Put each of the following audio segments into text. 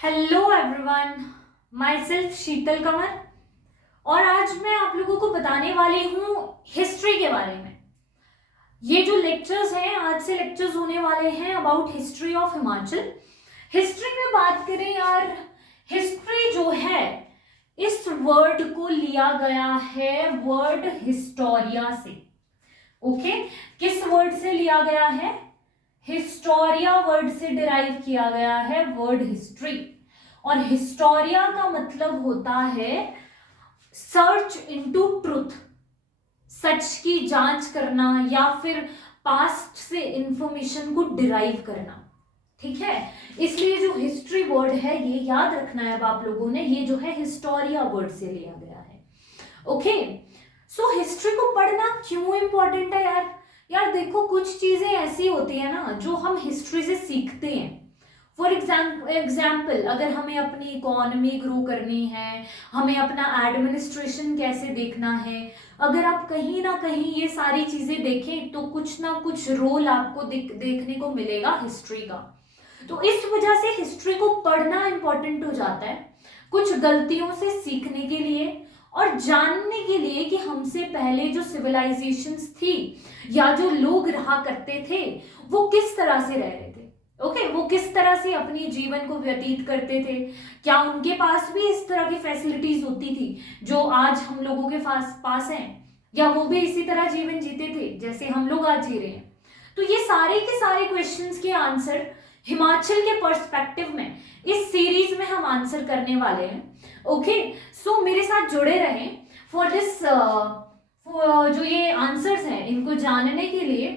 Hello everyone, my self शीतल कंवर। और आज मैं आप लोगों को बताने वाली हूँ हिस्ट्री के बारे में। ये जो लेक्चर्स हैं, आज से लेक्चर्स होने वाले हैं about history of Himachal. History में बात करें यार, हिस्ट्री जो है इस वर्ड को लिया गया है वर्ड हिस्टोरिया से। ओके, किस वर्ड से लिया गया है? हिस्टोरिया वर्ड से डिराइव किया गया है वर्ड हिस्ट्री। और हिस्टोरिया का मतलब होता है सर्च इनटू ट्रुथ, सच की जांच करना या फिर पास्ट से इंफॉर्मेशन को डिराइव करना। ठीक है, इसलिए जो हिस्ट्री वर्ड है ये याद रखना है अब आप लोगों ने, ये जो है हिस्टोरिया वर्ड से लिया गया है। ओके, सो हिस्ट्री को पढ़ना क्यों इंपॉर्टेंट है यार? यार देखो, कुछ चीजें ऐसी होती है ना जो हम हिस्ट्री से सीखते हैं। फॉर एग्जाम्पल, अगर हमें अपनी इकोनॉमी ग्रो करनी है, हमें अपना एडमिनिस्ट्रेशन कैसे देखना है, अगर आप कहीं ना कहीं ये सारी चीजें देखें तो कुछ ना कुछ रोल आपको देखने को मिलेगा हिस्ट्री का। तो इस वजह से हिस्ट्री को पढ़ना इंपॉर्टेंट हो जाता है, कुछ गलतियों से सीखने के लिए और जानने के लिए कि हमसे पहले जो सिविलाइजेशंस थी या जो लोग रहा करते थे वो किस तरह से रह रहे थे। ओके, वो किस तरह से अपनी जीवन को व्यतीत करते थे, क्या उनके पास भी इस तरह की फैसिलिटीज होती थी जो आज हम लोगों के पास हैं, या वो भी इसी तरह जीवन जीते थे जैसे हम लोग आज जी रहे हैं। तो ये सारे के सारे क्वेश्चंस के आंसर हिमाचल के पर्सपेक्टिव में इस सीरीज में हम आंसर करने वाले हैं। ओके, सो मेरे साथ जुड़े रहें फॉर दिस जो ये आंसर्स हैं इनको जानने के लिए।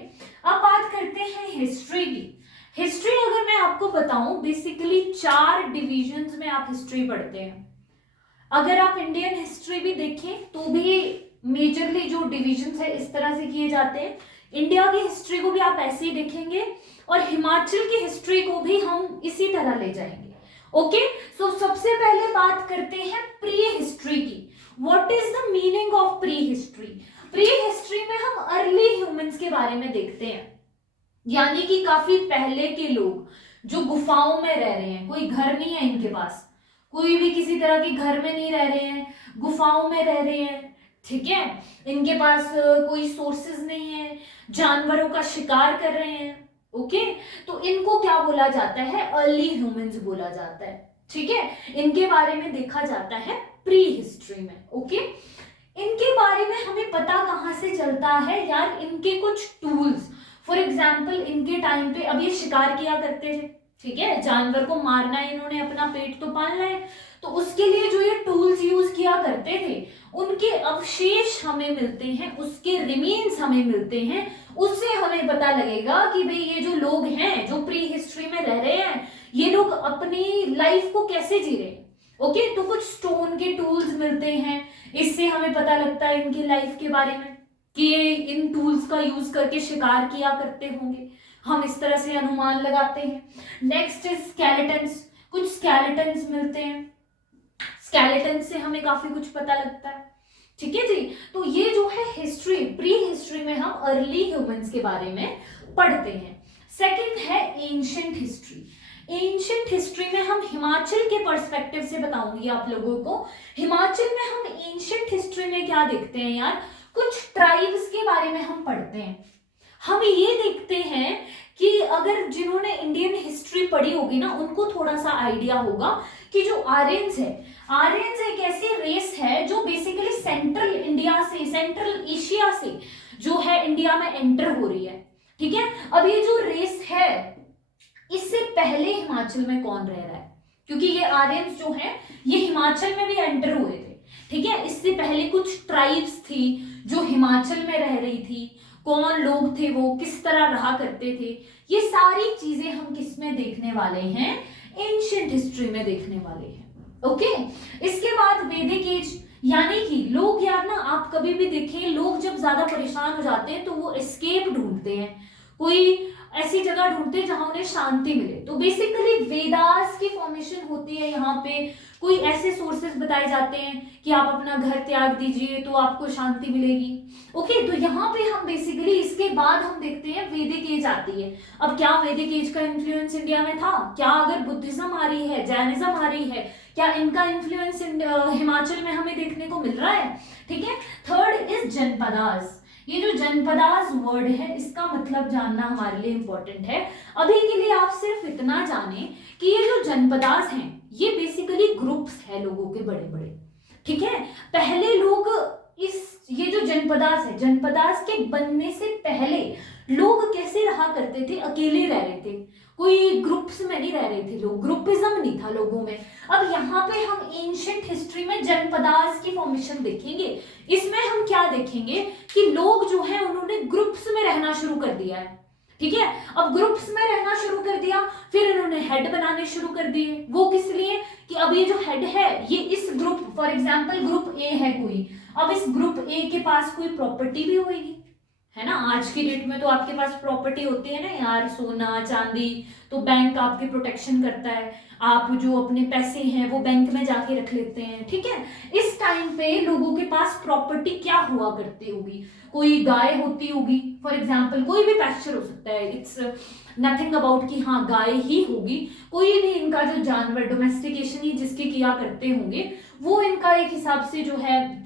अब बात करते हैं हिस्ट्री की। हिस्ट्री अगर मैं आपको बताऊं, बेसिकली 4 डिविजन्स में आप हिस्ट्री पढ़ते हैं। अगर आप इंडियन हिस्ट्री भी देखें तो भी मेजरली जो डिविजन्स है इस तरह से किए जाते हैं। इंडिया की हिस्ट्री को भी आप ऐसे ही देखेंगे और हिमाचल की हिस्ट्री को भी हम इसी तरह ले जाएंगे। ओके, सो सबसे पहले बात करते हैं प्री हिस्ट्री की। What is the meaning of pre history? Pre history में हम अर्ली ह्यूमंस के बारे में देखते हैं, यानी कि काफी पहले के लोग जो गुफाओं में रह रहे हैं, कोई घर नहीं है इनके पास, कोई भी किसी तरह के घर में नहीं रह रहे हैं, गुफाओं में रह रहे हैं। ठीक है, इनके पास कोई सोर्सेज नहीं है, जानवरों का शिकार कर रहे हैं। ओके, तो इनको क्या बोला जाता है? अर्ली ह्यूमंस बोला जाता है। ठीक है, इनके बारे में देखा जाता है प्री हिस्ट्री में। ओके, इनके बारे में हमें पता कहां से चलता है यार? इनके कुछ टूल्स, फॉर एग्जाम्पल इनके टाइम पे अब ये शिकार किया करते थे। ठीक है, जानवर को मारना है, इन्होंने अपना पेट तो पालना है, तो उसके लिए जो ये टूल्स यूज किया करते थे उनके अवशेष हमें मिलते हैं, उसके रिमेन्स हमें मिलते हैं। उससे हमें पता लगेगा कि भाई ये जो लोग हैं जो प्री हिस्ट्री में रह रहे हैं ये लोग अपनी लाइफ को कैसे जी रहे हैं। ओके, तो कुछ स्टोन के टूल्स मिलते हैं, इससे हमें पता लगता है इनकी लाइफ के बारे में कि ये इन टूल्स का यूज करके शिकार किया करते होंगे। हम इस तरह से अनुमान लगाते हैं। नेक्स्ट इज स्केलेटन्स, कुछ स्केलेटन्स मिलते हैं, स्केलेटन्स से हमें काफी कुछ पता लगता है। ठीक है जी, तो ये जो है हिस्ट्री, प्री हिस्ट्री में हम अर्ली ह्यूमंस के बारे में पढ़ते हैं। सेकंड है एंशिएंट हिस्ट्री। एंशिएंट हिस्ट्री में हम हिमाचल के पर्सपेक्टिव से बताऊंगी आप लोगों को। हिमाचल में हम एंशिएंट हिस्ट्री में क्या देखते हैं यार? कुछ ट्राइब्स के बारे में हम पढ़ते हैं। हम ये देखते हैं कि अगर जिन्होंने इंडियन हिस्ट्री पढ़ी होगी ना उनको थोड़ा सा आइडिया होगा कि जो आर्यंस है, आर्यंस एक ऐसी रेस है जो बेसिकली सेंट्रल इंडिया से, सेंट्रल एशिया से जो है इंडिया में एंटर हो रही है। ठीक है, अब ये जो रेस है इससे पहले हिमाचल में कौन रह रहा है? क्योंकि ये आर्यंस जो है ये हिमाचल में भी एंटर हुए थे। ठीक है, इससे पहले कुछ ट्राइब्स थी जो हिमाचल में रह रही थी, कौन लोग थे वो, किस तरह रहा करते थे, ये सारी चीजें हम किस में देखने वाले हैं? एंशिएंट हिस्ट्री में देखने वाले हैं। ओके, इसके बाद वैदिक एज, यानी कि लोग यार ना, आप कभी भी देखें लोग जब ज्यादा परेशान हो जाते हैं तो वो एस्केप ढूंढते हैं, कोई ऐसी जगह ढूंढते हैं जहां उन्हें शांति मिले। तो बेसिकली वेदास की फॉर्मेशन होती है यहाँ पे। कोई ऐसे सोर्सेस बताए जाते हैं कि आप अपना घर त्याग दीजिए तो आपको शांति मिलेगी। ओके, तो यहाँ पे हम बेसिकली इसके बाद हम देखते हैं वैदिक एज आती है। अब क्या वैदिक एज का इन्फ्लुएंस इंडिया में था? क्या अगर बुद्धिज्म आ रही है, जैनिज्म आ रही है, क्या इनका इन्फ्लुएंस हिमाचल में हमें देखने को मिल रहा है? ठीक है। Third is Janapadas. ये जो जनपदास वर्ड है इसका मतलब जानना हमारे लिए इंपॉर्टेंट है। अभी के लिए आप सिर्फ इतना जाने कि ये जो जनपदास हैं ये बेसिकली ग्रुप्स है लोगों के बड़े बड़े। ठीक है, पहले लोग ये जो जनपदास है, जनपदास के बनने से पहले लोग कैसे रहा करते थे? अकेले रह रहे थे, कोई ग्रुप्स में नहीं रह रहे थे लोग, ग्रुपिज्म नहीं था लोगों में। अब यहाँ पे हम एंशिएंट हिस्ट्री में जनपदास की फॉर्मेशन देखेंगे। इसमें हम क्या देखेंगे कि लोग जो है उन्होंने ग्रुप्स में रहना शुरू कर दिया है। ठीक है, अब ग्रुप्स में रहना शुरू कर दिया, फिर इन्होंने हेड बनाने शुरू कर दिए। वो किस लिए कि अब ये जो हेड है ये इस group, for example group A है कोई, अब इस ग्रुप ए के पास कोई प्रॉपर्टी भी होगी, है ना। आज की डेट में तो आपके पास प्रॉपर्टी होती है ना यार, सोना चांदी, तो बैंक आपकी प्रोटेक्शन करता है। आप जो अपने पैसे हैं वो बैंक में जाके रख लेते हैं। ठीक है, इस टाइम पे लोगों के पास प्रॉपर्टी क्या हुआ करती होगी? कोई गाय होती होगी, फॉर एग्जाम्पल कोई भी पैस्चर हो सकता है, इट्स नथिंग अबाउट कि हाँ गाय ही होगी। कोई भी इनका जो जानवर डोमेस्टिकेशन ही जिसके किया करते होंगे वो इनका एक हिसाब से जो है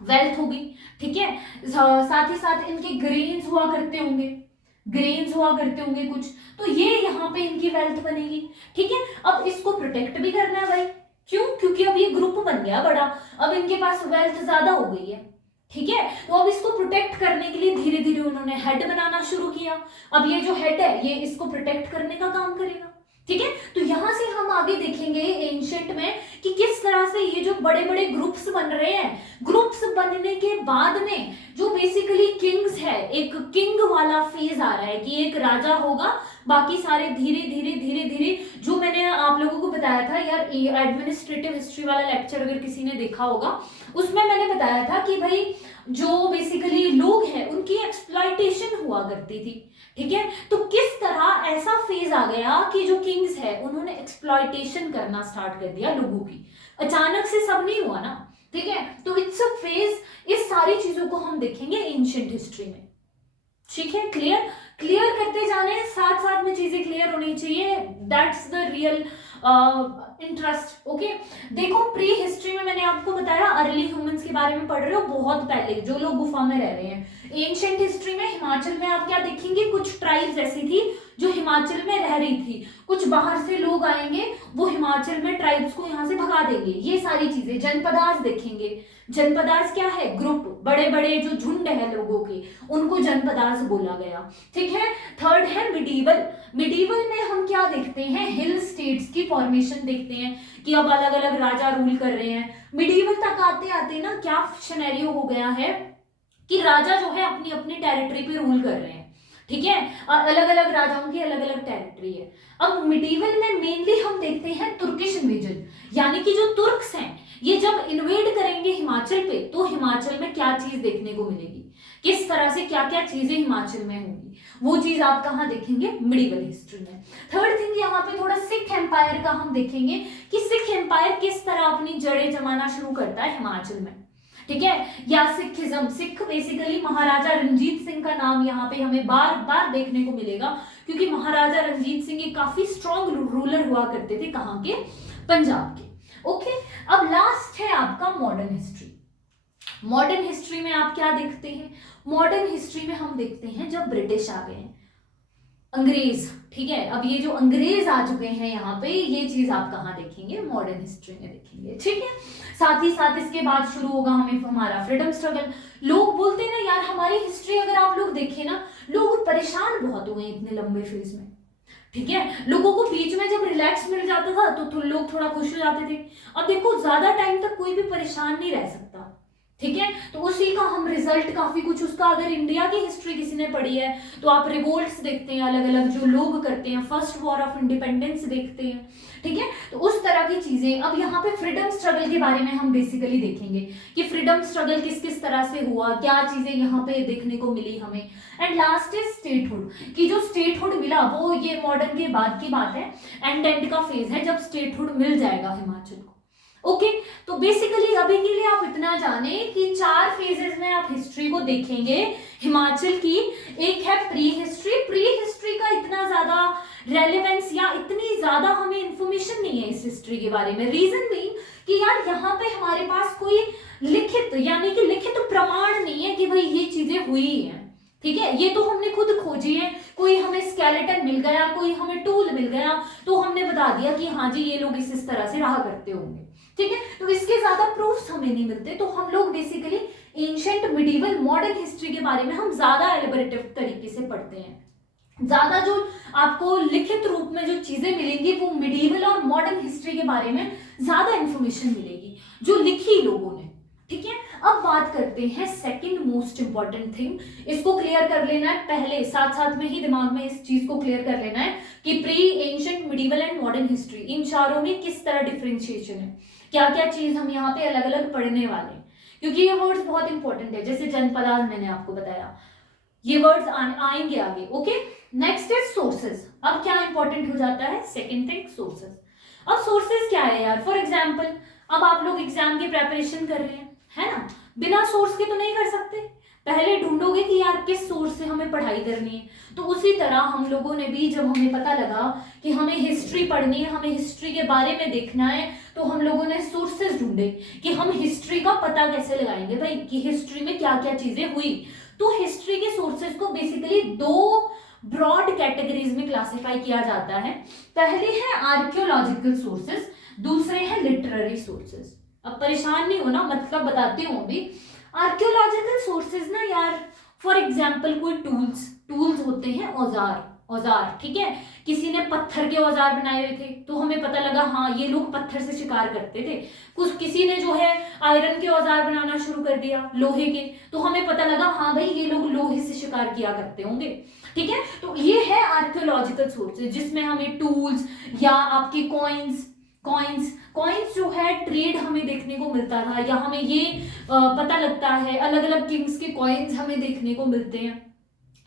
वेल्थ होगी। ठीक है, साथ ही साथ इनके ग्रेन्स हुआ करते होंगे, कुछ, तो ये यहाँ पे इनकी वेल्थ बनेगी। ठीक है, अब इसको प्रोटेक्ट भी करना है भाई, क्यों? क्योंकि अब ये ग्रुप बन गया बड़ा, अब इनके पास वेल्थ ज्यादा हो गई है। ठीक है, तो अब इसको प्रोटेक्ट करने के लिए धीरे धीरे उन्होंने हेड बनाना शुरू किया। अब ये जो हेड है ये इसको प्रोटेक्ट करने का काम करेगा। ठीक है, तो यहां से हम आगे देखेंगे एंशिएंट में कि किस तरह से ये जो बड़े बड़े ग्रुप्स बन रहे हैं, ग्रुप्स बनने के बाद में जो बेसिकली किंग्स है, एक किंग वाला फेज आ रहा है कि एक राजा होगा, बाकी सारे धीरे धीरे धीरे धीरे, जो मैंने आप लोगों को बताया था यार, एडमिनिस्ट्रेटिव हिस्ट्री वाला लेक्चर अगर किसी ने देखा होगा उसमें मैंने बताया था कि भाई जो बेसिकली लोग हैं उनकी एक्सप्लॉयटेशन हुआ करती थी। ठीक है, तो किस तरह ऐसा फेज आ गया कि जो किंग्स है उन्होंने एक्सप्लॉयटेशन करना स्टार्ट कर दिया लोगों की। अचानक से सब नहीं हुआ ना। ठीक है, तो इट्स अ फेज। इस सारी चीजों को हम देखेंगे एंशिएंट हिस्ट्री में। ठीक है, क्लियर करते जाने, साथ साथ में चीजें क्लियर होनी चाहिए, that's the real interest. Okay, देखो प्री हिस्ट्री में मैंने आपको बताया अर्ली ह्यूमंस के बारे में पढ़ रहे हो, बहुत पहले जो लोग गुफा में रह रहे हैं। एंशिएंट हिस्ट्री में हिमाचल में आप क्या देखेंगे, कुछ ट्राइब्स ऐसी थी जो हिमाचल में रह रही थी, कुछ बाहर से लोग आएंगे वो हिमाचल में ट्राइब्स को यहाँ से भगा देंगे, ये सारी चीजें। जनपदास देखेंगे, जनपदास क्या है? ग्रुप, बड़े बड़े जो झुंड है लोगों के, उनको जनपदास बोला गया। ठीक है, थर्ड है मिडीवल। मिडीवल में हम क्या देखते हैं? हिल स्टेट्स की फॉर्मेशन देखते हैं कि अब अलग अलग राजा रूल कर रहे हैं। मिडीवल तक आते आते ना क्या सिनेरियो हो गया है कि राजा जो है अपनी अपनी टेरिटरी पे रूल कर रहे हैं। ठीक है, अलग अलग राजाओं की अलग अलग टेरिटरी है। अब मिडीवल में मेनली हम देखते हैं तुर्किश इन्वेजन, यानी कि जो तुर्क्स हैं ये जब इन्वेड करेंगे हिमाचल पे तो हिमाचल में क्या चीज देखने को मिलेगी, किस तरह से क्या क्या चीजें हिमाचल में होंगी, वो चीज आप कहाँ देखेंगे? मिडीवल हिस्ट्री में। थर्ड थिंग यहाँ पे थोड़ा सिख एम्पायर का हम देखेंगे कि सिख एम्पायर किस तरह अपनी जड़ें जमाना शुरू करता है हिमाचल में। ठीक है, या सिखिज्म, सिख बेसिकली महाराजा रंजीत सिंह का नाम यहाँ पे हमें बार बार देखने को मिलेगा, क्योंकि महाराजा रंजीत सिंह ये काफी स्ट्रॉन्ग रूलर हुआ करते थे, कहाँ के? पंजाब के। ओके, अब लास्ट है आपका मॉडर्न हिस्ट्री। मॉडर्न हिस्ट्री में आप क्या देखते हैं? मॉडर्न हिस्ट्री में हम देखते हैं जब ब्रिटिश आ गए हैं, अंग्रेज। ठीक है, अब ये जो अंग्रेज आ चुके हैं यहाँ पे, ये चीज आप कहाँ देखेंगे? मॉडर्न हिस्ट्री में देखेंगे। ठीक है, साथ ही साथ इसके बाद शुरू होगा हमें हमारा फ्रीडम स्ट्रगल। लोग बोलते हैं ना यार, हमारी हिस्ट्री अगर आप लोग देखें ना, लोग परेशान बहुत हुए इतने लंबे फेज में। ठीक है, लोगों को बीच में जब रिलैक्स मिल जाता था तो लोग थोड़ा खुश हो जाते थे। अब देखो ज्यादा टाइम तक कोई भी परेशान नहीं रह सकता। ठीक है, तो उसी का हम रिजल्ट काफी कुछ उसका, अगर इंडिया की हिस्ट्री किसी ने पढ़ी है तो आप रिवोल्ट्स देखते हैं अलग अलग जो लोग करते हैं, फर्स्ट वॉर ऑफ इंडिपेंडेंस देखते हैं। ठीक है, तो उस तरह तरह की चीजें। अब यहाँ पे फ्रीडम स्ट्रगल के बारे में हम बेसिकली देखेंगे कि फ्रीडम स्ट्रगल किस किस तरह से हुआ, क्या चीजें यहाँ पे देखने को मिली हमें। एंड लास्ट इज स्टेटहुड, कि जो स्टेटहुड मिला वो ये मॉडर्न के बाद की बात है, एंड का फेज है जब स्टेटहुड मिल जाएगा हिमाचल को। ओके तो बेसिकली अभी के लिए आप इतना जाने कि 4 फेजेस में आप हिस्ट्री को देखेंगे हिमाचल की। एक है प्री हिस्ट्री। प्री हिस्ट्री का इतना ज्यादा रेलेवेंस या इतनी ज्यादा हमें इंफॉर्मेशन नहीं है इस हिस्ट्री के बारे में। रीजन भी कि यार यहाँ पे हमारे पास कोई लिखित यानी कि लिखित प्रमाण नहीं है कि भाई ये चीजें हुई हैं, ठीक है। ये तो हमने खुद खोजी है, कोई हमें स्केलेटन मिल गया, कोई हमें टूल मिल गया तो हमने बता दिया कि हाँ जी ये लोग इस तरह से रहा करते होंगे, ठीक है। तो इसके ज्यादा प्रूफ्स हमें नहीं मिलते, तो हम लोग basically ancient, medieval, modern history के बारे में हम ज्यादा एलिबरेटिव तरीके से पढ़ते हैं। ज्यादा जो आपको लिखित रूप में जो चीजें मिलेंगी वो मिडिवल और मॉडर्न हिस्ट्री के बारे में ज्यादा इंफॉर्मेशन मिलेगी जो लिखी लोगों ने, ठीक है। अब बात करते हैं सेकंड मोस्ट इंपॉर्टेंट थिंग, इसको क्लियर कर लेना है पहले, साथ साथ में ही दिमाग में इस चीज को क्लियर कर लेना है कि pre, ancient, medieval and modern history, इन चारों में किस तरह डिफरेंशिएशन है, क्या क्या चीज हम यहाँ पे अलग अलग पढ़ने वाले हैं, क्योंकि ये वर्ड्स बहुत इंपॉर्टेंट है। जैसे जनपदार्थ मैंने आपको बताया, ये वर्ड्स आएंगे आगे। Okay next is sources. अब क्या इंपॉर्टेंट हो जाता है, सेकेंड थिंग सोर्सेज। अब सोर्सेज क्या है यार, फॉर एग्जाम्पल अब आप लोग एग्जाम की प्रेपरेशन कर रहे हैं, है ना, बिना सोर्स के तो नहीं कर सकते, पहले ढूंढोगे कि यार किस सोर्स से हमें पढ़ाई करनी है। तो उसी तरह हम लोगों ने भी, जब हमें पता लगा कि हमें हिस्ट्री पढ़नी है, हमें हिस्ट्री के बारे में देखना है, तो हम लोगों ने सोर्सेज ढूंढे कि हम हिस्ट्री का पता कैसे लगाएंगे भाई कि हिस्ट्री में क्या क्या चीजें हुई। तो हिस्ट्री के सोर्सेज को बेसिकली 2 ब्रॉड कैटेगरीज में क्लासिफाई किया जाता है। पहले है आर्कियोलॉजिकल सोर्सेज, दूसरे हैं लिटरेरी सोर्सेज। अब परेशान नहीं होना, मतलब बताती हूँ अभी। आर्कियोलॉजिकल सोर्सेज ना यार, फॉर एग्जाम्पल कोई टूल्स होते हैं, औजार, ठीक है। किसी ने पत्थर के औजार बनाए हुए थे तो हमें पता लगा हाँ ये लोग पत्थर से शिकार करते थे। किसी ने जो है आयरन के औजार बनाना शुरू कर दिया, लोहे के, तो हमें पता लगा हाँ भाई ये लोग लोहे से शिकार किया करते होंगे, ठीक है। तो ये है आर्कियोलॉजिकल सोर्सेज, जिसमें हमें टूल्स या आपके कॉइन्स जो है ट्रेड हमें देखने को मिलता था, या हमें ये पता लगता है अलग अलग किंग्स के कॉइन्स हमें देखने को मिलते हैं,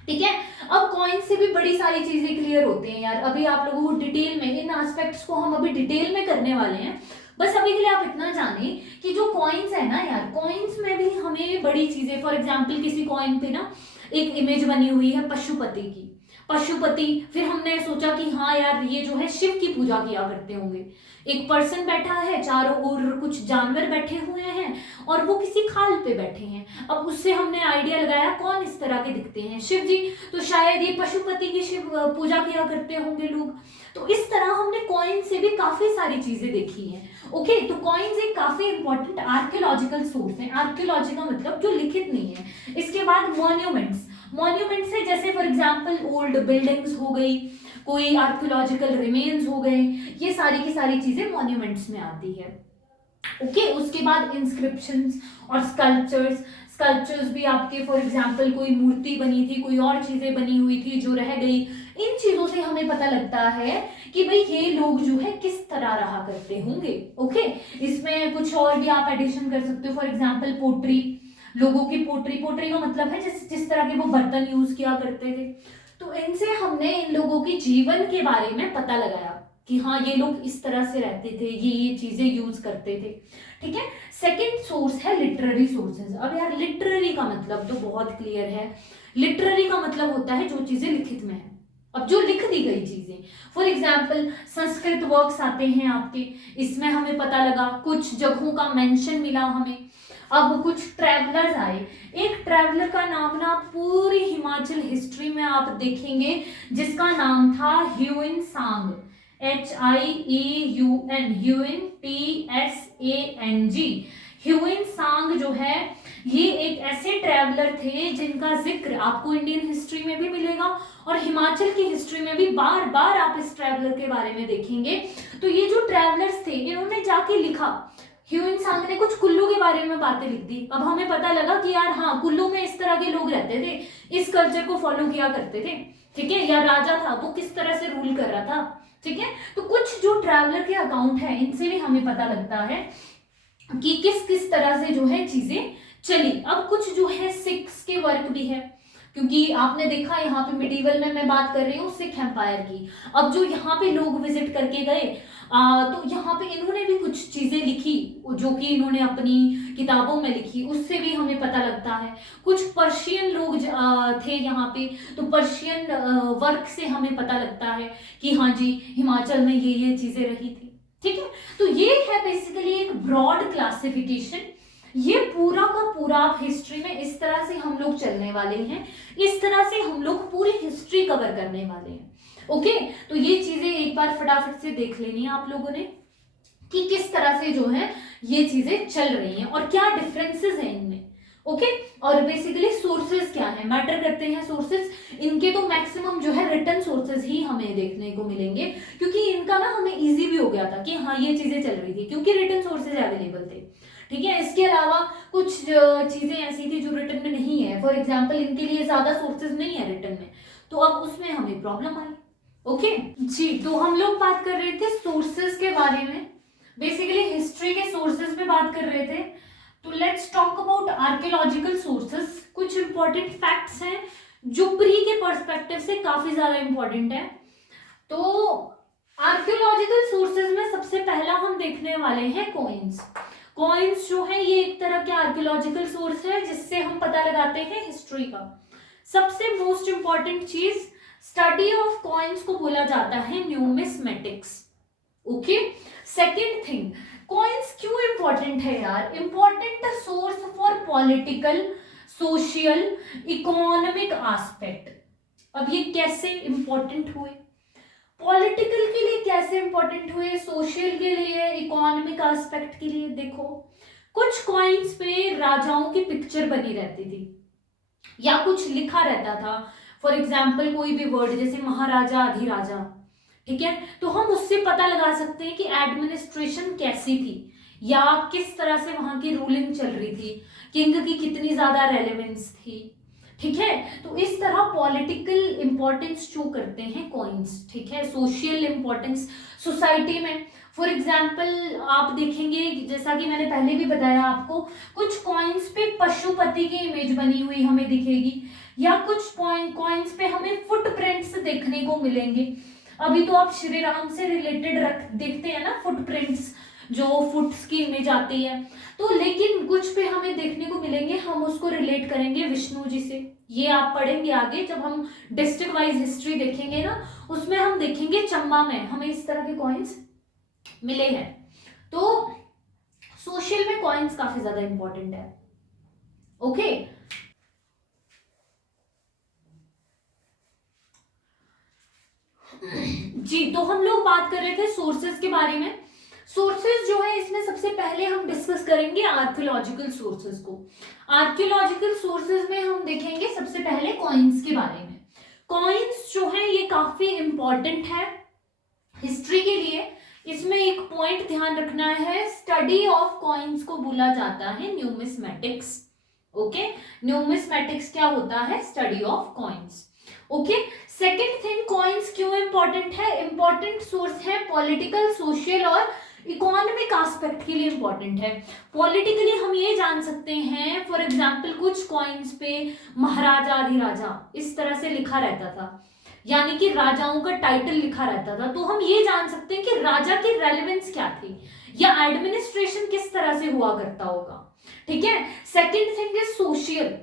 ठीक है। अब कॉइन से भी बड़ी सारी चीजें क्लियर होती हैं यार, अभी आप लोगों को डिटेल में इन एस्पेक्ट्स को हम अभी डिटेल में करने वाले हैं। बस अभी के लिए आप इतना जाने कि जो कॉइन्स है ना यार, कॉइन्स में भी हमें बड़ी चीजें, फॉर एग्जांपल किसी कॉइन पे ना एक इमेज बनी हुई है पशुपति की, फिर हमने सोचा कि हाँ यार ये जो है शिव की पूजा किया करते होंगे। एक पर्सन बैठा है, चारों ओर कुछ जानवर बैठे हुए हैं और वो किसी खाल पे बैठे हैं। अब उससे हमने आइडिया लगाया कौन इस तरह के दिखते हैं, शिव जी, तो शायद ये पशुपति की शिव पूजा किया करते होंगे लोग। तो इस तरह हमने कॉइन से भी काफी सारी चीजें देखी हैं। ओके तो कॉइन्स एक काफी इंपॉर्टेंट आर्कियोलॉजिकल सोर्स है। आर्कियोलॉजी का मतलब जो लिखित नहीं है। इसके बाद मॉन्यूमेंट्स है, जैसे फॉर एग्जांपल ओल्ड बिल्डिंग्स हो गई, कोई आर्कियोलॉजिकल रिमेन्स हो गए, ये सारी की सारी चीजें मॉन्यूमेंट्स में आती है। ओके उसके बाद इंस्क्रिप्शंस और स्कल्पचर्स भी आपके, फॉर एग्जांपल कोई मूर्ति बनी थी, कोई और चीजें बनी हुई थी जो रह गई, इन चीजों से हमें पता लगता है कि भाई ये लोग जो है किस तरह रहा करते होंगे। ओके इसमें कुछ और भी आप एडिशन कर सकते हो, फॉर एग्जांपल पोट्री, लोगों की पोट्री का मतलब है जिस तरह के वो बर्तन यूज किया करते थे। तो इनसे हमने इन लोगों के जीवन के बारे में पता लगाया कि हाँ ये लोग इस तरह से रहते थे, ये चीजें यूज करते थे, ठीक है। सेकंड सोर्स है लिटरेरी सोर्सेज। अब यार लिटरेरी का मतलब तो बहुत क्लियर है। लिटरेरी का मतलब होता है जो चीजें लिखित में है, अब जो लिख दी गई चीजें, फॉर एग्जाम्पल संस्कृत वर्क्स आते हैं आपके, इसमें हमें पता लगा, कुछ जगहों का मेंशन मिला हमें। अब कुछ ट्रैवलर्स आए, एक ट्रैवलर का नाम ना पूरी हिमाचल हिस्ट्री में आप देखेंगे जिसका नाम था ह्यूइन सांग, HIEUN ह्यूइन सांग जो है ये एक ऐसे ट्रैवलर थे जिनका जिक्र आपको इंडियन हिस्ट्री में भी मिलेगा और हिमाचल की हिस्ट्री में भी बार बार आप इस ट्रैवलर के बारे में देखेंगे। तो ये जो ट्रैवलर्स थे इन्होंने जाके लिखा, ह्यूइन सांग ने कुछ कुल्लू के बारे में बातें लिख दी। अब हमें पता लगा कि यार हाँ कुल्लू में इस तरह के लोग रहते थे, इस कल्चर को फॉलो किया करते थे, ठीक है, या राजा था वो किस तरह से रूल कर रहा था, ठीक है। तो कुछ जो ट्रैवलर के अकाउंट है इनसे भी हमें पता लगता है कि किस किस तरह से जो है चीजें चली। अब कुछ जो है सिक्स के वर्क भी है, क्योंकि आपने देखा यहाँ पे मिडीवल में मैं बात कर रही हूँ सिख एम्पायर की। अब जो यहाँ पे लोग विजिट करके गए तो यहाँ पे इन्होंने भी कुछ चीजें लिखी जो कि इन्होंने अपनी किताबों में लिखी, उससे भी हमें पता लगता है। कुछ पर्शियन लोग थे यहाँ पे, तो पर्शियन वर्क से हमें पता लगता है कि हाँ जी हिमाचल में ये चीजें रही थी। ठीक है, तो ये है बेसिकली एक ब्रॉड क्लासिफिकेशन। ये पूरा का पूरा आप हिस्ट्री में इस तरह से हम लोग चलने वाले हैं, इस तरह से हम लोग पूरी हिस्ट्री कवर करने वाले हैं। ओके, तो ये चीजें एक बार फटाफट से देख लेनी है आप लोगों ने कि किस तरह से जो है ये चीजें चल रही हैं और क्या डिफरेंसेस हैं इनमें। ओके, और बेसिकली सोर्सेज क्या है, मैटर करते हैं सोर्सेज। इनके तो मैक्सिमम जो है रिटन सोर्सेज ही हमें देखने को मिलेंगे, क्योंकि इनका ना हमें इजी भी हो गया था कि हाँ ये चीजें चल रही थी क्योंकि रिटन सोर्सेज अवेलेबल थे। ठीक है, इसके अलावा कुछ चीजें ऐसी थी जो रिटन में नहीं है, फॉर एग्जाम्पल इनके लिए ज्यादा सोर्सेज नहीं है रिटन में, तो अब उसमें हमें प्रॉब्लम आई। ओके जी, तो हम लोग बात कर रहे थे सोर्सेज के बारे में, बेसिकली हिस्ट्री के सोर्सेज पे बात कर रहे थे। तो let's talk about archaeological sources. कुछ इंपॉर्टेंट फैक्ट्स हैं जो प्री के पर्सपेक्टिव से काफी ज्यादा इंपॉर्टेंट है। तो आर्कियोलॉजिकल सोर्सेज में सबसे पहला हम देखने वाले हैं कॉइन्स। कॉइन्स जो है ये एक तरह के आर्कियोलॉजिकल सोर्स है जिससे हम पता लगाते हैं हिस्ट्री का। सबसे मोस्ट इंपॉर्टेंट चीज स्टडी ऑफ कॉइन्स को बोला जाता है numismatics. Okay, second thing, coins क्यों इंपॉर्टेंट है यार? Important source for political, social, economic aspect. अब ये कैसे इंपॉर्टेंट हुए? पॉलिटिकल के लिए कैसे इंपॉर्टेंट हुए, सोशल के लिए, इकोनॉमिक एस्पेक्ट के लिए? देखो, कुछ कॉइन्स पे राजाओं की पिक्चर बनी रहती थी या कुछ लिखा रहता था, फॉर एग्जाम्पल कोई भी वर्ड जैसे महाराजा अधिराजा, ठीक है, तो हम उससे पता लगा सकते हैं कि एडमिनिस्ट्रेशन कैसी थी या किस तरह से वहां की रूलिंग चल रही थी, किंग की कितनी ज्यादा रेलेवेंस थी। ठीक है, तो इस तरह पॉलिटिकल इंपॉर्टेंस शो करते हैं कॉइन्स। ठीक है, सोशल इंपॉर्टेंस सोसाइटी में, फॉर एग्जाम्पल आप देखेंगे जैसा कि मैंने पहले भी बताया आपको, कुछ कॉइन्स पे पशुपति की इमेज बनी हुई हमें दिखेगी या कुछ कॉइन्स पे हमें फुटप्रिंट्स देखने को मिलेंगे। अभी तो आप श्री राम से रिलेटेड देखते हैं ना फुटप्रिंट्स, जो फुट्स की इमेज आती है, तो लेकिन कुछ पे हमें देखने को मिलेंगे, हम उसको रिलेट करेंगे विष्णु जी से। ये आप पढ़ेंगे आगे जब हम डिस्ट्रिक्ट वाइज हिस्ट्री देखेंगे ना, उसमें हम देखेंगे चंबा में हमें इस तरह के कॉइन्स मिले हैं। तो सोशल में कॉइन्स काफी ज्यादा इंपॉर्टेंट है। ओके, जी, तो हम लोग बात कर रहे थे सोर्सेज के बारे में। सोर्सेज जो है इसमें सबसे पहले हम डिस्कस करेंगे आर्कियोलॉजिकल सोर्सेज को। आर्कियोलॉजिकल सोर्सेज में हम देखेंगे सबसे पहले कॉइन्स के बारे में। कॉइन्स जो है ये काफी इंपॉर्टेंट है हिस्ट्री के लिए। इसमें एक पॉइंट ध्यान रखना है, स्टडी ऑफ कॉइन्स को बोला जाता है न्यूमिस्मेटिक्स। ओके, न्यूमिस्मेटिक्स क्या होता है? Study of coins. Okay, second thing, coins क्यों इंपॉर्टेंट है? इंपॉर्टेंट सोर्स है पॉलिटिकल, सोशल और इकोनॉमिक एस्पेक्ट के लिए इंपॉर्टेंट है। पॉलिटिकली हम ये जान सकते हैं, फॉर एग्जाम्पल कुछ कॉइन्स पे महाराजा अधिराजा इस तरह से लिखा रहता था, यानी कि राजाओं का टाइटल लिखा रहता था, तो हम ये जान सकते हैं कि राजा की रेलेवेंस क्या थी या एडमिनिस्ट्रेशन किस तरह से हुआ करता होगा। ठीक है, second thing is social.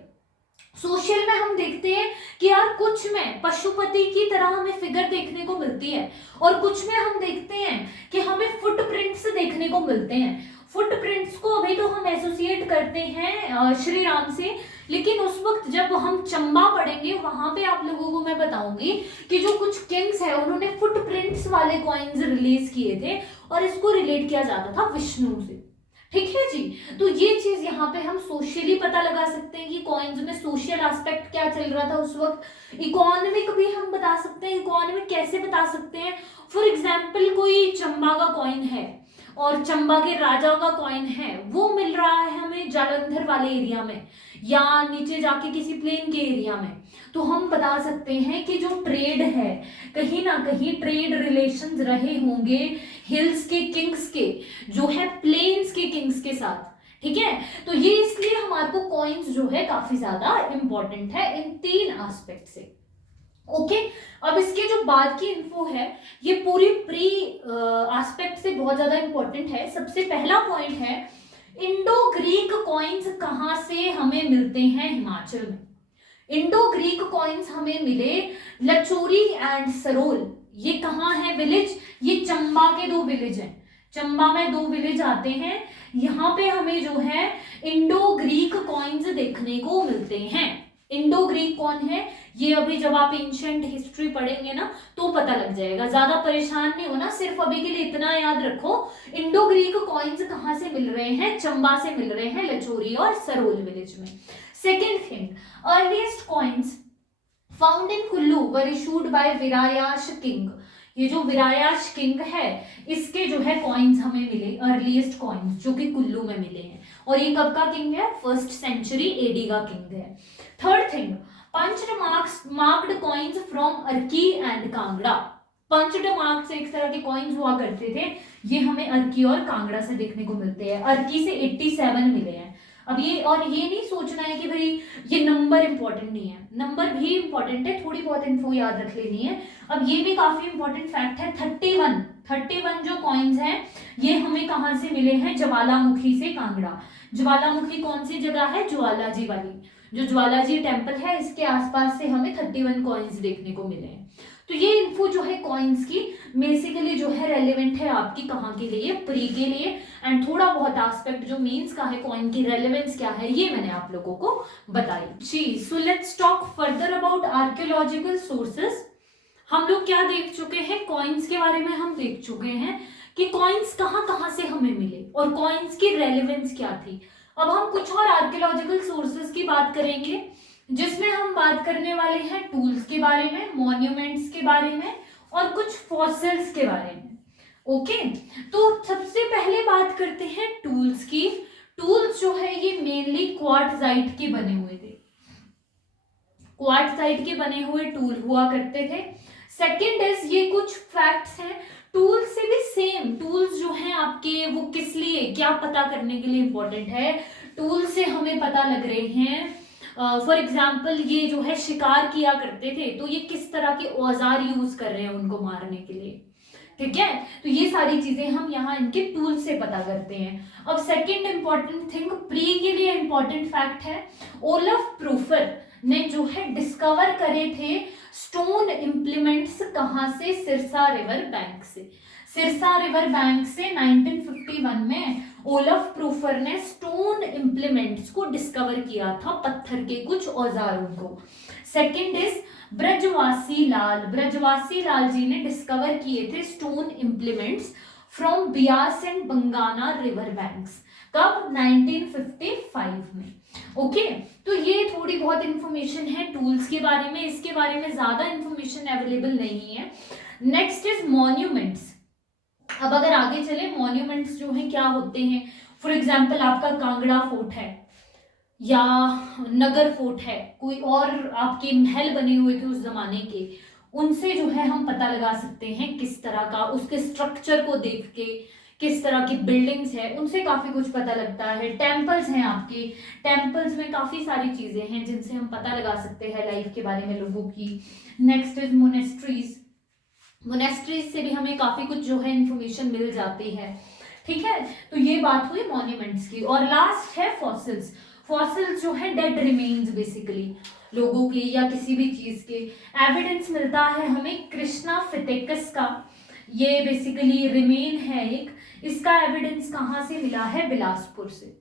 Social में हम देखते हैं कि यार कुछ में पशुपति की तरह हमें फिगर देखने को मिलती है और कुछ में हम देखते हैं कि हमें फुटप्रिंट्स देखने को मिलते हैं। फुटप्रिंट्स को अभी तो हम एसोसिएट करते हैं श्री राम से, लेकिन उस वक्त जब हम चंबा पढ़ेंगे वहां पे आप लोगों को मैं बताऊंगी कि जो कुछ किंग्स है उन्होंने फुटप्रिंट्स वाले कॉइन्स रिलीज किए थे और इसको रिलेट किया जाता था विष्णु से। ठीक है जी, तो ये चीज यहाँ पे हम सोशली पता लगा सकते हैं कि कॉइन्स में सोशल एस्पेक्ट क्या चल रहा था उस वक्त। इकोनॉमिक भी हम बता सकते हैं, इकोनॉमिक कैसे बता सकते हैं? फॉर एग्जाम्पल कोई चंबा का कॉइन है और चंबा के राजा का कॉइन है वो मिल रहा है हमें जालंधर वाले एरिया में या नीचे जाके किसी प्लेन के एरिया में, तो हम बता सकते हैं कि जो ट्रेड है कहीं ना कहीं ट्रेड रिलेशंस रहे होंगे हिल्स के किंग्स के जो है प्लेन्स के किंग्स के साथ। ठीक है, तो ये इसलिए हमारे को कॉइन्स जो है काफी ज्यादा इंपॉर्टेंट है इन 3 एस्पेक्ट से। ओके, अब इसके जो बाद की इन्फो है ये पूरी प्री एस्पेक्ट से बहुत ज्यादा इंपॉर्टेंट है। सबसे पहला पॉइंट है इंडो ग्रीक कॉइन्स कहां से हमें मिलते हैं हिमाचल में। इंडो ग्रीक कॉइन्स हमें मिले लचोरी एंड सरोल। ये कहाँ है विलेज, ये चंबा के 2 विलेज हैं, चंबा में 2 विलेज आते हैं, यहाँ पे हमें जो है इंडो ग्रीक कॉइन्स देखने को मिलते हैं। इंडो ग्रीक कौन है ये अभी जब आप एंशिएंट हिस्ट्री पढ़ेंगे ना तो पता लग जाएगा, ज्यादा परेशान नहीं होना, सिर्फ अभी के लिए इतना याद रखो इंडो ग्रीक कॉइन्स कहां से मिल रहे हैं, चंबा से मिल रहे हैं, लचोरी और सरोल विलेज में। Second thing, earliest coins found in Kullu were issued by Virayash king. ये जो विरायाश किंग है इसके जो है कॉइन्स हमें मिले, अर्लीस्ट कॉइन्स जो कि कुल्लू में मिले हैं, और ये कब का किंग है, 1st सेंचुरी एडी का किंग है। Third thing, punched marked coins from Arki and Kangra. Punched marked से एक तरह के कॉइन्स हुआ करते थे, ये हमें अर्की और कांगड़ा से देखने को मिलते हैं। अर्की से 87 मिले हैं। अब ये और ये नहीं सोचना है कि भाई ये नंबर इंपॉर्टेंट नहीं है, नंबर भी इंपॉर्टेंट है, थोड़ी बहुत इन्फो याद रख लेनी है। अब ये भी काफी इंपॉर्टेंट फैक्ट है, 31 जो कॉइन्स हैं ये हमें कहां से मिले हैं, ज्वालामुखी से कांगड़ा। ज्वालामुखी कौन सी जगह है, ज्वालाजी वाली, जो ज्वालाजी टेम्पल है इसके आसपास से हमें 31 कॉइन्स देखने को मिले हैं। तो ये इन्फो जो है कॉइन्स की बेसिकली जो है रेलेवेंट है आपकी कहाँ के लिए, प्री के लिए, एंड थोड़ा बहुत एस्पेक्ट जो मीन्स का है कॉइन की रेलेवेंस क्या है ये मैंने आप लोगों को बताई जी। So let's talk further about archaeological sources. हम लोग क्या देख चुके हैं, कॉइन्स के बारे में हम देख चुके हैं कि कॉइन्स कहाँ कहाँ से हमें मिले और कॉइन्स की रेलेवेंस क्या थी। अब हम कुछ और आर्कियोलॉजिकल सोर्सेस की बात करेंगे जिसमें हम बात करने वाले हैं टूल्स के बारे में, मॉन्यूमेंट्स के बारे में और कुछ फॉसिल्स के बारे में। ओके, तो सबसे पहले बात करते हैं टूल्स की। टूल्स जो है ये मेनली क्वार्टजाइट के बने हुए थे, क्वार्टजाइट के बने हुए टूल हुआ करते थे। सेकंड इज ये कुछ फैक्ट्स हैं टूल से भी सेम, टूल्स जो हैं आपके वो किस लिए क्या पता करने के लिए इंपॉर्टेंट है, टूल से हमें पता लग रहे हैं। फॉर एग्जाम्पल ये जो है शिकार किया करते थे तो ये किस तरह के औजार यूज कर रहे हैं उनको मारने के लिए, ठीक है, तो ये सारी चीजें हम यहाँ इनके टूल से पता करते हैं। अब सेकंड इंपॉर्टेंट थिंग प्री के लिए इंपॉर्टेंट फैक्ट है, ओलफ प्रूफर ने जो है डिस्कवर करे थे स्टोन इम्प्लीमेंट्स कहाँ से, सिरसा रिवर बैंक से। सिरसा रिवर बैंक से 1951 में ओलफ प्रूफर ने स्टोन इम्प्लीमेंट्स को डिस्कवर किया था, पत्थर के कुछ औजारों को। सेकंड इज ब्रजवासी लाल जी ने डिस्कवर किए थे stone implements from Beas and Bangana river banks, कब, 1955 में। ओके, तो ये थोड़ी बहुत इंफॉर्मेशन है टूल्स के बारे में, इसके बारे में ज्यादा इंफॉर्मेशन अवेलेबल नहीं है। Next is monuments. अब अगर आगे चले, मॉन्यूमेंट्स जो है क्या होते हैं, फॉर एग्जाम्पल आपका कांगड़ा फोर्ट है या नगर फोर्ट है, कोई और आपके महल बने हुए थे उस जमाने के, उनसे जो है हम पता लगा सकते हैं किस तरह का, उसके स्ट्रक्चर को देख के किस तरह की बिल्डिंग्स है उनसे काफी कुछ पता लगता है। टेम्पल्स हैं आपके, टेम्पल्स में काफी सारी चीजें हैं जिनसे हम पता लगा सकते हैं लाइफ के बारे में लोगों की। नेक्स्ट इज मोनेस्ट्रीज, मोनेस्ट्रीज से भी हमें काफी कुछ जो है इंफॉर्मेशन मिल जाती है, ठीक है, तो ये बात हुई मॉन्यूमेंट्स की। और लास्ट है फॉसिल्स। फॉसिल्स जो है डेड रिमेन्स बेसिकली लोगों के या किसी भी चीज के। एविडेंस मिलता है हमें कृष्णा फिटेकस का, ये बेसिकली रिमेन है एक, इसका एविडेंस कहाँ से मिला है, बिलासपुर से,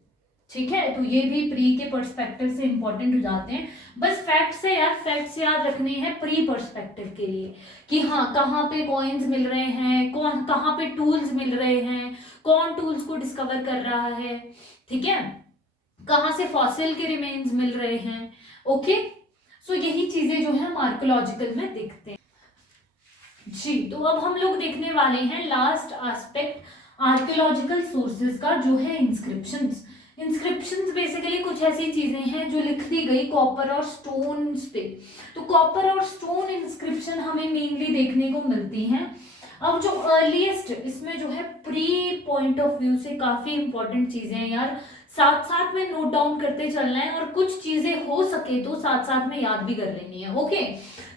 ठीक है, तो ये भी प्री के पर्सपेक्टिव से इंपॉर्टेंट हो जाते हैं। बस फैक्ट्स है यार, फैक्ट्स याद रखने हैं प्री पर्सपेक्टिव के लिए कि हाँ कहाँ पे कॉइन्स मिल रहे हैं, कौन कहाँ पे टूल्स मिल रहे हैं, कौन टूल्स को डिस्कवर कर रहा है, ठीक है, कहाँ से फॉसिल के रिमेन्स मिल रहे हैं। ओके, सो यही चीजें जो है हम आर्कियोलॉजिकल में देखते हैं जी। तो अब हम लोग देखने वाले हैं लास्ट एस्पेक्ट आर्कियोलॉजिकल सोर्सेज का जो है इंस्क्रिप्शंस। इंस्क्रिप्शंस बेसिकली कुछ ऐसी चीजें हैं जो लिख दी गई कॉपर और स्टोन्स पे। तो कॉपर और स्टोन इंस्क्रिप्शन हमें मेनली देखने को मिलती हैं। अब जो अर्लीस्ट इसमें जो है प्री पॉइंट ऑफ व्यू से काफी इंपॉर्टेंट चीजें हैं यार, साथ साथ में नोट डाउन करते चलना है और कुछ चीजें हो सके तो साथ साथ में याद भी कर लेनी है। ओके,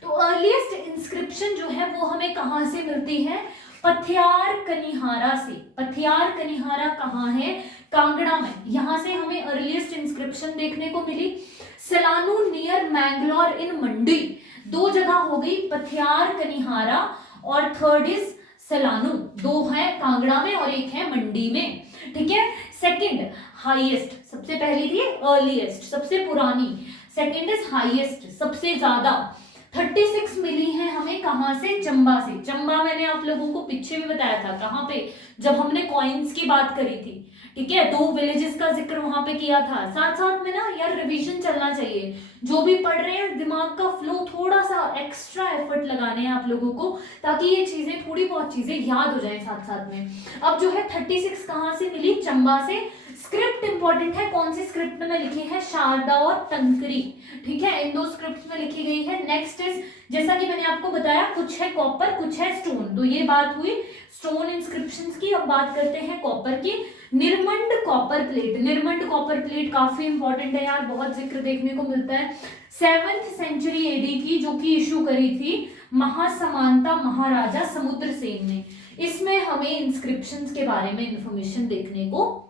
तो अर्लीस्ट इंस्क्रिप्शन जो है वो हमें कहाँ से मिलती है? पथियार कनिहारा से। पथियार कनिहारा कहाँ है? कांगड़ा में। यहां से हमें अर्लीस्ट इंस्क्रिप्शन देखने को मिली। सलानू नियर मैंगलोर इन मंडी, दो जगह हो गई, पथियार कनिहारा और थर्ड इज सलानू। दो है कांगड़ा में और एक है मंडी में, ठीक है। सेकंड हाईएस्ट, सबसे पहली थी अर्लीस्ट सबसे पुरानी, सेकंड इज हाईएस्ट सबसे ज्यादा। 36 मिली है हमें कहां से? चंबा से। चंबा मैंने आप लोगों को पीछे भी बताया था, कहां पे? जब हमने कॉइन्स की बात करी थी, ठीक है, 2 विलेजेस का जिक्र वहां पे किया था। साथ साथ में ना यार रिवीजन चलना चाहिए, जो भी पढ़ रहे हैं दिमाग का फ्लो थोड़ा सा एक्स्ट्रा एफर्ट लगाने हैं आप लोगों को, ताकि ये चीजें थोड़ी बहुत चीजें याद हो जाए साथ साथ में। अब जो है 36 कहां से मिली? चंबा से। स्क्रिप्ट इंपॉर्टेंट है, कौन सी स्क्रिप्ट में लिखी है? शारदा और तंकरी, ठीक है, इन दो स्क्रिप्ट में लिखी गई है। नेक्स्ट इज, जैसा कि मैंने आपको बताया, कुछ है कॉपर कुछ है स्टोन, तो ये बात हुई स्टोन इंस्क्रिप्शंस की। अब बात करते हैं कॉपर की। Nirmand copper plate. Nirmand copper plate काफी इंपॉर्टेंट है यार, बहुत जिक्र देखने को मिलता है। 7th सेंचुरी एडी की, जो कि इशू करी थी महासमानता महाराजा समुद्रसेन ने। इसमें हमें इंस्क्रिप्शंस के बारे में इंफॉर्मेशन देखने को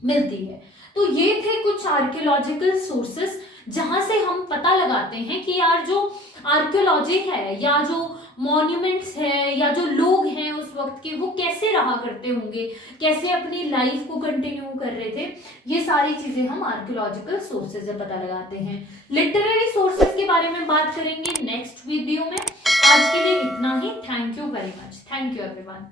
मिलती है। तो ये थे कुछ आर्कियोलॉजिकल सोर्सेस जहां से हम पता लगाते हैं कि यार जो आर्कियोलॉजी है या जो मॉन्यूमेंट्स है या जो लोग हैं उस वक्त के, वो कैसे रहा करते होंगे, कैसे अपनी लाइफ को कंटिन्यू कर रहे थे। ये सारी चीजें हम आर्कियोलॉजिकल सोर्सेज से पता लगाते हैं। लिटरेरी सोर्सेज के बारे में बात करेंगे नेक्स्ट वीडियो में। आज के लिए इतना ही। Thank you very much. Thank you everyone.